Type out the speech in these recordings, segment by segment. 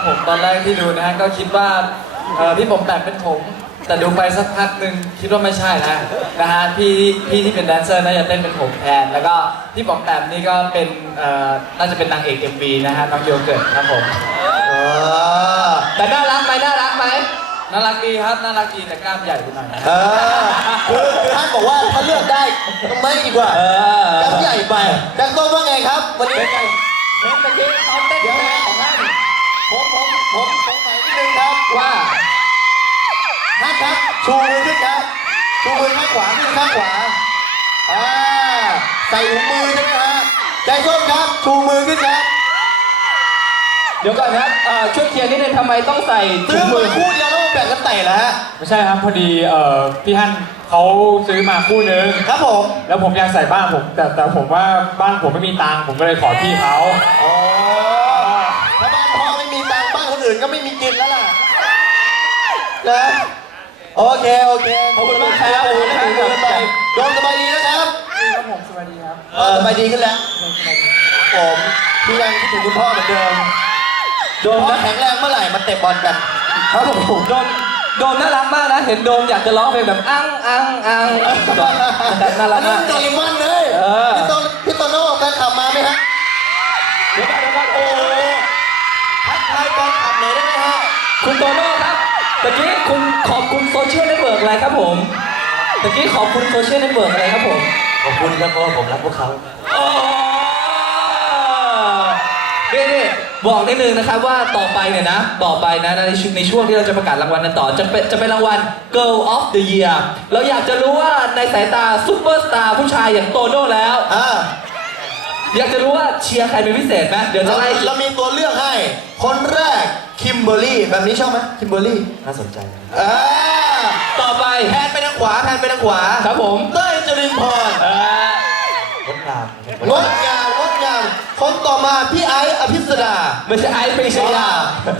ครับผมตอนแรกที่ดูนะฮะก็คิดว่าพี่ผมแต่งเป็นผมแต่ดูไปสักพักหนึ่งคิดว่าไม่ใช่นะฮะพี่ที่เป็นแดนเซอร์น่าจะเต้นเป็นผมแทนแล้วก็พี่ผมแต่งนี่ก็เป็นน่าจะเป็นนางเอก MV นะฮะน้องโยเกิร์ตครับผมแต่น่ารักไหมน่ารักไหมน่ารักดีครับน่ารักดีแต่กล้ามใหญ่ไปหน่อยคือท่านบอกว่าถ้าเลือกได้ก็ไม่ดีกว่ากล้ามใหญ่ไปดังต้นว่าไงครับวันนี้เห็นเมื่อกี้เขาเต้นเดี๋ยวนะของท่านผมสงสัยนิดนึงครับว่าท่านครับชูมือขึ้นครับชูมือข้างขวาขึ้นข้างขวาใส่ถุงมือใช่ไหมฮะใจส้มครับชูมือขึ้นครับเดี๋ยวก่อนครับช่วยเคลียร์นิดนึงทำไมต้องใส่ถุซื้องมืมืออคู่เดียวแล้วมาแบ่งกันเตะเหรอฮะไม่ใช่ครับพอดีพี่ฮั่นเขาซื้อมาคู่นึงครับผมแล้วผมอยากใส่บ้านผมแต่ผมว่าบ้านผมไม่มีตังค์ผมก็เลยขอพี่เขาถ้าบ้านพ่อไม่มีตังค์บ้านคนอื่นก็ไม่มีกินแล้วล่ะนะโอเคขอบคุณมากครับโอ้โหได้ถึงกันไปโดนสบายดีนะครับครับผมสวัสดีครับสบายดีขึ้นแล้วผมพี่ยังคิดถึงคุณพ่อเหมือนเดิมโดมแข็งแรงเมื่อไหร่มาเตะบอลกันครับผมโดมน่ารักมากนะเห็นโดมอยากจะร้องเพลงแบบอังน่ารักมากโดเรมอนเลยพี่โตโน่แฟนคลับมาไหมฮะเดี๋ยวก่อนโอ้ทักทายแฟนคลับเลยได้ไหมฮะคุณโตโน่ครับตะกี้คุณขอบคุณโซเชียลเน็ตเวิร์กอะไรครับผมตะกี้ขอบคุณโซเชียลเน็ตเวิร์กอะไรครับผมขอบคุณครับเพราะผมรักพวกเขานี่บอกนิดนึงนะครับว่าต่อไปนะในช่วงที่เราจะประกาศรางวัลกันต่อจะเป็นรางวัล Girl of the Year เราอยากจะรู้ว่าในสายตาซุปเปอร์สตาร์ผู้ชายอย่างโตโน่แล้วอยากจะรู้ว่าเชียร์ใครเป็นพิเศษไหมเดี๋ยวจะไล่เรามีตัวเลือกให้คนแรกคิมเบอร์รี่แบบนี้ชอบไหมคิมเบอร์รี่น่าสนใจต่อไปแทนไปทางขวาครับผมเต้ยจรินพรงดงามคนต่อมาพี่ไอซ์อภิสดาไม่ใช่ไอซ์ปรีชยา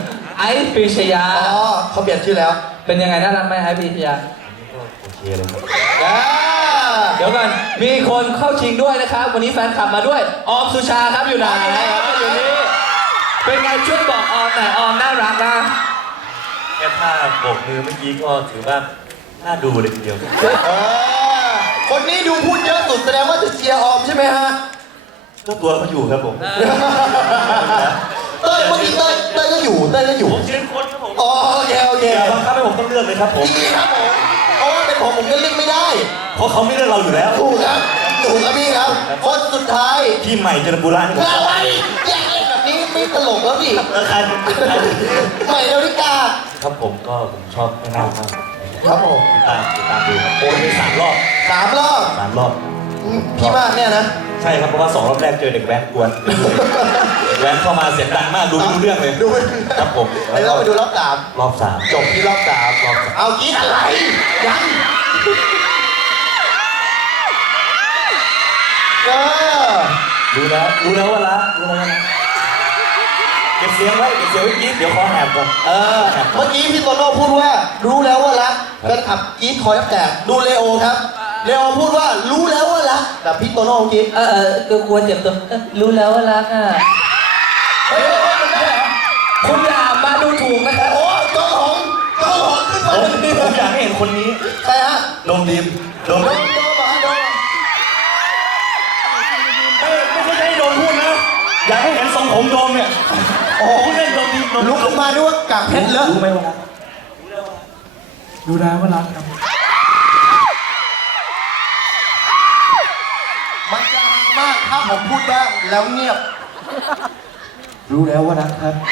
เขาเปลี่ยนชื่อแล้วเป็นยังไงน่ารักไหมไอซ์ปรีชยาโอเคเลยเดี๋ยวกันมีคนเข้าชิงด้วยนะครับวันนี้แฟนคลับมาด้วยออมสุชาครับอยู่ไหนอยู่นี่เป็นไงช่วยบอกออมแต่ออมน่ารักนะแค่ท่าโบกมือเมื่อกี้ก็ถือว่าน่าดูเลยทีเดียวคนนี้ดูพูดเยอะสุดแสดงว่าจะเชียร์ออมใช่ไหมฮะก็ตัวเขาอยู่ครับผมเต้ยเมื่อกี้เต้ยก็อยู่ผมเชียร์คนครับผมโอเคอย่าบังคับให้ผมต้องเลือกเลยครับผมดีครับผมเพราะว่าเป็นผมก็เลือกไม่ได้เพราะเขาไม่เลือกเราอยู่แล้วถูกครับพี่ครับคนสุดท้ายพี่ใหม่เจริญบุระนี่ผมอะไรอย่างแบบนี้ไม่ตลกแล้วพี่ใครใหม่ดาวิกาครับผมก็ผมชอบแม่นาคมากครับผมติดตามดูโอ้ย3 รอบพี่มากเนี่ยนะใช่ครับเพราะว่า2 รอบแรกเจอเด็กแว้นกวนแว้นเข้ามาเสียงดังมากดูไม่รู้เรื่องเลยครับผมแล้วเราไปดูรอบ 3 จบที่รอบ 3เอากี้อะไรยังรู้แล้วว่ารักเก็บเสียงไว้กินเดี๋ยวคอแหบก่อนเมื่อกี้พี่โตโน่พูดว่ารู้แล้วว่ารักแฟนคลับกรี๊ดคอยแตกดูเลโอครับเลโอพูดว่ารู้แล้วว่ารักแต่พี่โตโน่กรี๊ดตัวกลัวเจ็บตัวรู้แล้วว่ารักคุณอย่ามาดูถูกนะครับโอ้เจ้าของขึ้นมาผมอยากให้เห็นคนนี้ใครฮะโดมไม่ใช่โดมพูดนะอยากให้เห็นทรงผมโดมเนี่ยพูดเล่นโดมดีลุกขึ้นมาด้วยกากเพชรเลยรู้ไหมว่าดูแล้วว่ารักครับมันจะฮังมากถ้าผมพูดบ้างแล้วเงียบรู้แล้วว่ารักครับ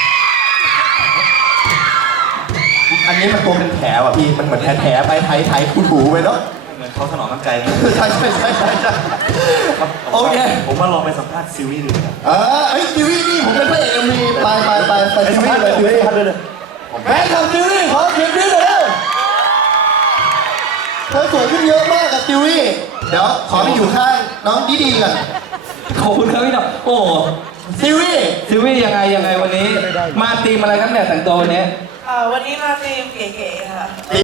อันนี้มันตัวเป็นแผลว่ะพี่มันเหมือนแผลไปไทยคูถูไปเนาะเหมือนเขาถนอมน้ำใจใช่โอเคผมว่าลองไปสัมภาษณ์ซิวี่ดูครับซิวี่นี่ผมเป็นพระเอกมีไปซิวี่เลยแม่ทำซิวี่ขอเสียงด้วยเลยเธอสวยขึ้นเยอะมากกับซิวี่เดี๋ยวขอไปอยู่ข้างน้องดีๆกันขอบคุณครับพี่ดอกโอ้ซิวี่ยังไงวันนี้มาตีมอะไรครับเนี่ยแต่งตัววันนี้วันนี้มาตีมเก๋ๆค่ะ